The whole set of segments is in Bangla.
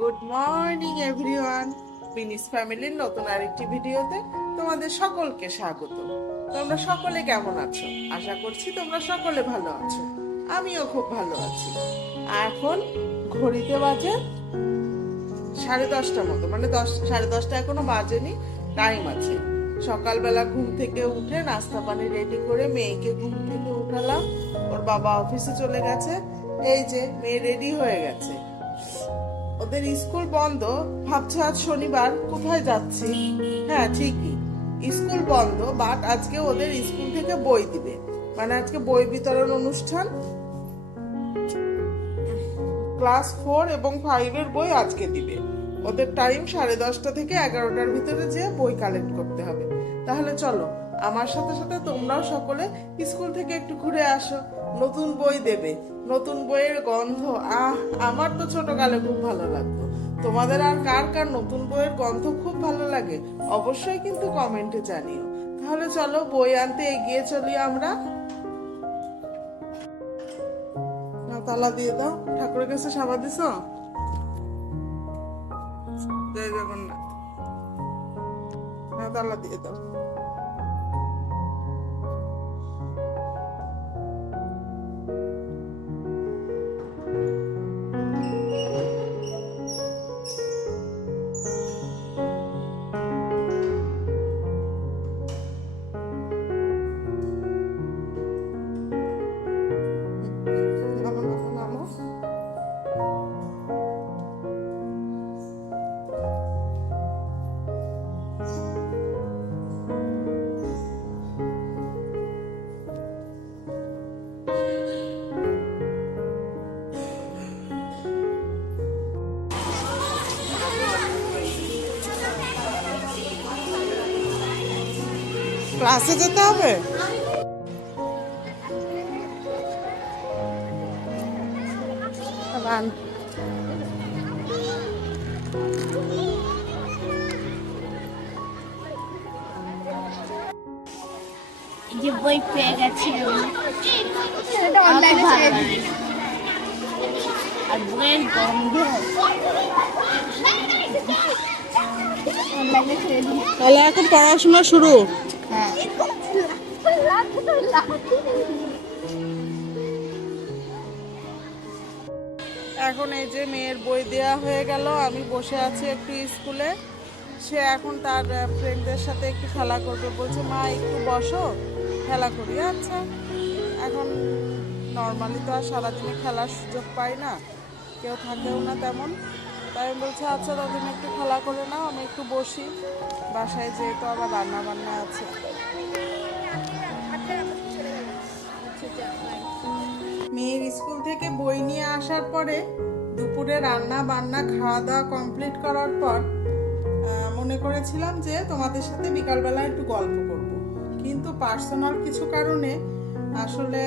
Good morning everyone. বিনিস ফ্যামিলির নতুন আরেকটি ভিডিওতে তোমাদের সকলকে স্বাগত। তোমরা সকলে কেমন আছো? আশা করছি তোমরা সকলে ভালো আছো। আমিও খুব ভালো আছি। এখন ঘড়িতে বাজে 10:30 মতো, মানে 10, 10:30 এখনো বাজেনি, টাইম আছে। সকালবেলা ঘুম থেকে উঠে নাস্তা পানি রেডি করে মেয়েকে ঘুম থেকে উঠালাম। ওর বাবা অফিসে চলে গেছে। এই যে মেয়ে রেডি হয়ে গেছে। ওদের স্কুল বন্ধ, ভাবছো আজ শনিবার কোথায় যাচ্ছি। হ্যাঁ ঠিকই, স্কুল বন্ধ, বাট আজকে ওদের স্কুল থেকে বই দিবে, মানে আজকে বই বিতরণ অনুষ্ঠান। ক্লাস 4 এবং 5 এর বই আজকে দিবে। ওদের টাইম 10:30 থেকে 11টার ভিতরে যে বই কালেক্ট করতে হবে। তাহলে চলো আমার সাথে সাথে তোমরাও সকলে স্কুল থেকে একটু ঘুরে আসো। নতুন বই দেবে, নতুন বইয়ের গন্ধ আমার তো ছোটকালে খুব ভালো লাগতো। তোমাদের আর কার কার নতুন বইয়ের গন্ধ খুব ভালো লাগে অবশ্যই কিন্তু কমেন্টে জানিও। তাহলে চলো বই আনতে এগিয়ে চলি আমরা। তালা দিয়ে দাও। ঠাকুরের কাছে সাবা দিছ? জয় জগন্নাথ। তালা দিয়ে দাও। ক্লাসে যেতে হবে। যে বই পেয়ে গেছি আর বইয়ের গন্ধ তাহলে এখন পড়াশোনা শুরু। হ্যাঁ এখন এই যে মেয়ের বই দেয়া হয়ে গেল, আমি বসে আছি একটু স্কুলে। সে এখন তার ফ্রেন্ডদের সাথে একটু খেলা করবে, বলছে মা একটু বসো খেলা করি। আচ্ছা, এখন নর্মালি তো আর সারাদিনে খেলার সুযোগ পাই না, কেউ থাকেও না তেমন, তাই আমি বলছি আচ্ছা ততদিন একটু খেলা করে নাও, আমি একটু বসি। বাসায় যেহেতু আবার রান্না বান্না আছে। মেয়ের স্কুল থেকে বই নিয়ে আসার পরে দুপুরে রান্না বান্না খাওয়া দাওয়া কমপ্লিট করার পর মনে করেছিলাম যে তোমাদের সাথে বিকালবেলা একটু গল্প করব, কিন্তু পার্সোনাল কিছু কারণে আসলে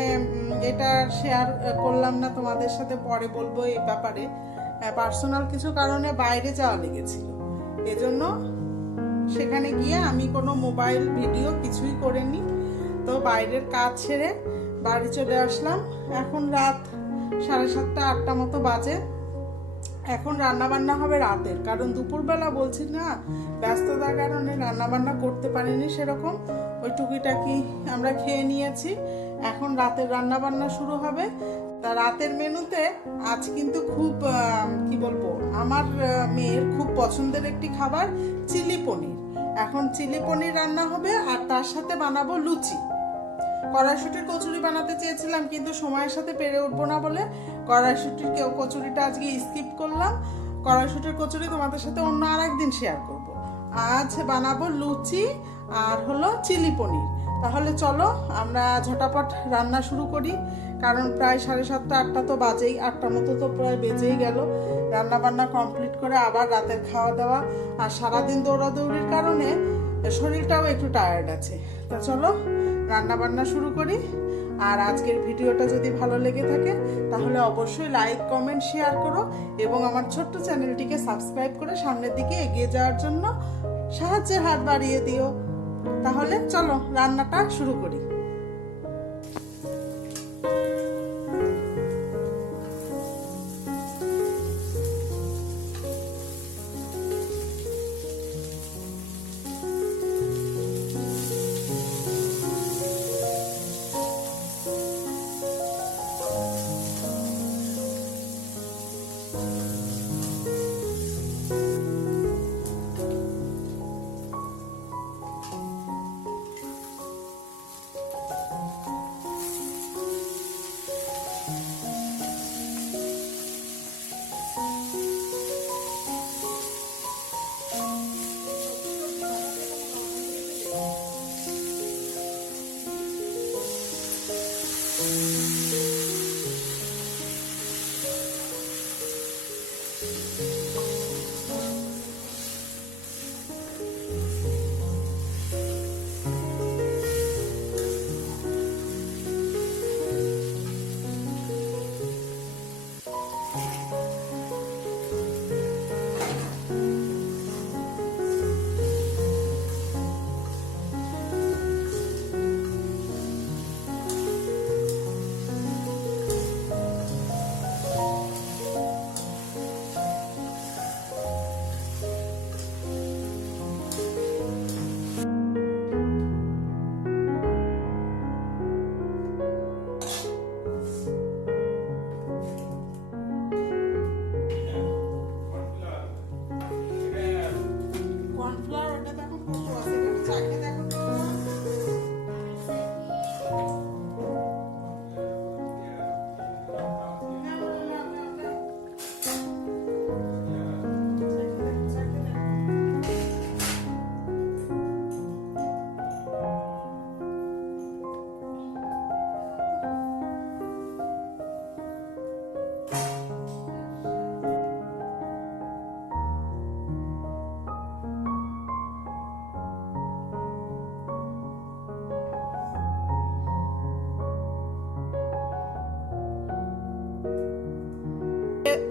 এটা শেয়ার করলাম না তোমাদের সাথে, পরে বলবো এই ব্যাপারে। পার্সোনাল কিছু কারণে বাইরে যাওয়া লেগেছিল, এজন্য সেখানে গিয়ে আমি কোনো মোবাইল ভিডিও কিছুই করিনি। তো বাইরের কাজ ছেড়ে বাড়ি চলে আসলাম। এখন রাত 7:30, 8টা মতো বাজে। এখন রান্না বান্না হবে রাতের, কারণ দুপুরবেলা বলছি না ব্যস্ততার কারণে রান্না বান্না করতে পারিনি সেরকম, ওই টুকিটাকি আমরা খেয়ে নিয়েছি। এখন রাতের রান্না বান্না শুরু হবে। তা রাতের মেনুতে আজ কিন্তু খুব কি বলবো, আমার মেয়ের খুব পছন্দের একটি খাবার চিলি পনির। এখন চিলি পনির রান্না হবে আর তার সাথে বানাবো লুচি। কড়াইশুটির কচুরি বানাতে চেয়েছিলাম, কিন্তু সময়ের সাথে পেরে উঠবো না বলে কড়াইশুটির কচুরিটা আজকে স্কিপ করলাম। কড়াইশুটির কচুরি তোমাদের সাথে অন্য আর একদিন শেয়ার করব। আজ বানাবো লুচি আর হলো চিলি পনির। তাহলে চলো আমরা ঝটাপট রান্না শুরু করি, কারণ প্রায় 7:30, 8টা তো বাজেই, 8টা মতো তো প্রায় বেজেই গেল। রান্না বান্না কমপ্লিট করে আবার রাতের খাওয়া দাওয়া, আর সারাদিন দৌড়াদৌড়ির কারণে শরীরটাও একটু টায়ার্ড আছে। তা চলো রান্না বান্না শুরু করি। আর আজকের ভিডিওটা যদি ভালো লেগে থাকে তাহলে অবশ্যই লাইক কমেন্ট শেয়ার করো এবং আমার ছোট্ট চ্যানেলটিকে সাবস্ক্রাইব করে সামনের দিকে এগিয়ে যাওয়ার জন্য সাহায্যের হাত বাড়িয়ে দিও। তাহলে চলো রান্নাটা শুরু করি।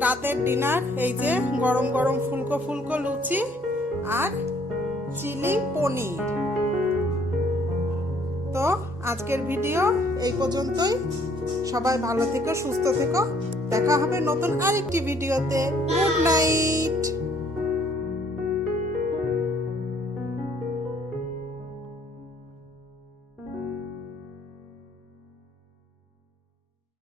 রাতের ডিনার এই যে গরম গরম ফুলকো ফুলকো লুচি আর চিলি পনির। তো আজকের ভিডিও এই পর্যন্তই। সবাই ভালো থেকো, সুস্থ থেকো। দেখা হবে নতুন আরেকটি ভিডিওতে। Good night.